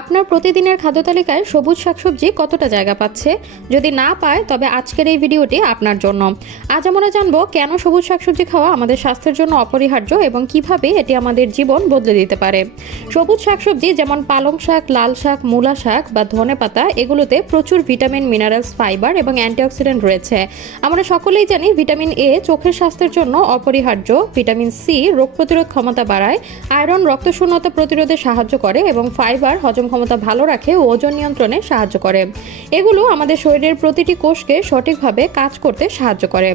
আপনার প্রতিদিনের খাদ্য তালিকায় সবুজ শাকসবজি কতটা জায়গা পাচ্ছে? যদি না পায় তবে আজকের এই ভিডিওটি আপনার জন্য। আজ আমরা জানবো কেন সবুজ শাকসবজি খাওয়া আমাদের স্বাস্থ্যের জন্য অপরিহার্য এবং কিভাবে এটি আমাদের জীবন বদলে দিতে পারে। সবুজ শাকসবজি যেমন পালং শাক, লাল শাক, মূলা শাক বা ধনেপাতা, এগুলোতে প্রচুর ভিটামিন, মিনারেলস, ফাইবার এবং অ্যান্টিঅক্সিডেন্ট রয়েছে। আমরা সকলেই জানি ভিটামিন এ চোখের স্বাস্থ্যের জন্য অপরিহার্য, ভিটামিন সি রোগ প্রতিরোধ ক্ষমতা বাড়ায়, আয়রন রক্তশূন্যতা প্রতিরোধে সাহায্য করে এবং ফাইবার হজম ক্ষমতা ভালো রাখে ও ওজন নিয়ন্ত্রণে সাহায্য করে। এগুলো আমাদের শরীরের প্রতিটি কোষকে সঠিকভাবে কাজ করতে সাহায্য করে।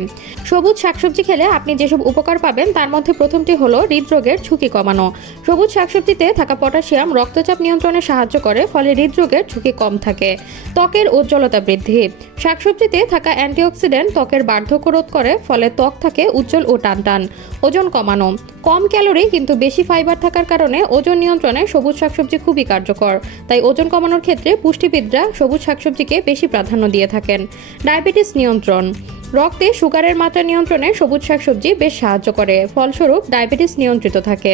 সবুজ শাকসবজি খেলে আপনি যেসব উপকার পাবেন তার মধ্যে প্রথমটি হলো হৃদরোগের ঝুঁকি কমানো। সবুজ শাকসবজিতে থাকা পটাশিয়াম রক্তচাপ নিয়ন্ত্রণে সাহায্য করে, ফলে হৃদরোগের ঝুঁকি কম থাকে। ত্বকের উজ্জ্বলতা বৃদ্ধি। শাকসবজিতে থাকা অ্যান্টিঅক্সিডেন্ট ত্বকের বার্ধক্য রোধ করে, ফলে ত্বক থাকে উজ্জ্বল ও টানটান। ওজন কমানো। কম ক্যালোরি কিন্তু বেশি ফাইবার থাকার কারণে ওজন নিয়ন্ত্রণে সবুজ শাকসবজি খুবই কার্যকর। তাই ওজন কমানোর ক্ষেত্রে পুষ্টিবিদরা সবুজ শাকসবজিকে বেশি প্রাধান্য দিয়ে থাকেন। ডায়াবেটিস নিয়ন্ত্রণ। রক্তে সুগারের মাত্রা নিয়ন্ত্রণে সবুজ শাকসবজি বেশ সাহায্য করে, ফলস্বরূপ ডায়াবেটিস নিয়ন্ত্রিত থাকে।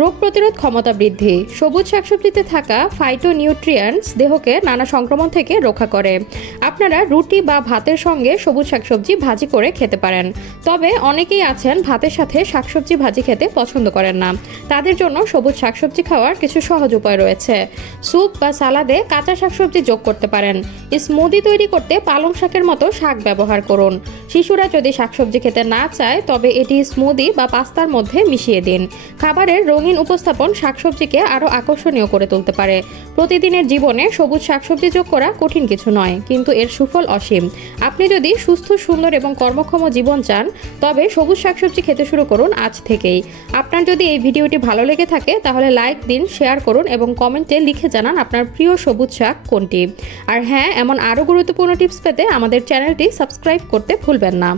রোগ প্রতিরোধ ক্ষমতা বৃদ্ধি। সবুজ শাকসবজিতে থাকা ফাইটোনিউট্রিয়েন্টস দেহকে নানা সংক্রমণ থেকে রক্ষা করে। আপনারা রুটি বা ভাতের সঙ্গে সবুজ শাকসবজি ভাজি করে খেতে পারেন। তবে অনেকেই আছেন ভাতের সাথে শাকসবজি ভাজি খেতে পছন্দ করেন না। তাদের জন্য সবুজ শাকসবজি খাওয়ার কিছু সহজ উপায় রয়েছে। স্যুপ বা সালাদে কাঁচা শাকসবজি যোগ করতে পারেন। স্মুদি তৈরি করতে পালং শাকের মতো শাক ব্যবহার করুন। শিশুরা যদি শাকসবজি খেতে না চায় তবে এটি স্মুদি বা পাস্তার মধ্যে মিশিয়ে দিন। খাবারের রঙিন উপস্থাপন শাকসবজিকে আরও আকর্ষণীয় করে তুলতে পারে। প্রতিদিনের জীবনে সবুজ শাকসবজি যোগ করা কঠিন কিছু নয়, কিন্তু এর সুফল অসীম। আপনি যদি সুস্থ, সুন্দর এবং কর্মক্ষম জীবন চান তবে সবুজ শাকসবজি খেতে শুরু করুন আজ থেকেই। আপনার যদি এই ভিডিওটি ভালো লেগে থাকে তাহলে লাইক দিন, শেয়ার করুন এবং কমেন্টে লিখে জানান আপনার প্রিয় সবুজ শাক কোনটি। আর হ্যাঁ, এমন আরও গুরুত্বপূর্ণ টিপস পেতে আমাদের চ্যানেলটি সাবস্ক্রাইব করতে ভুলবেন না।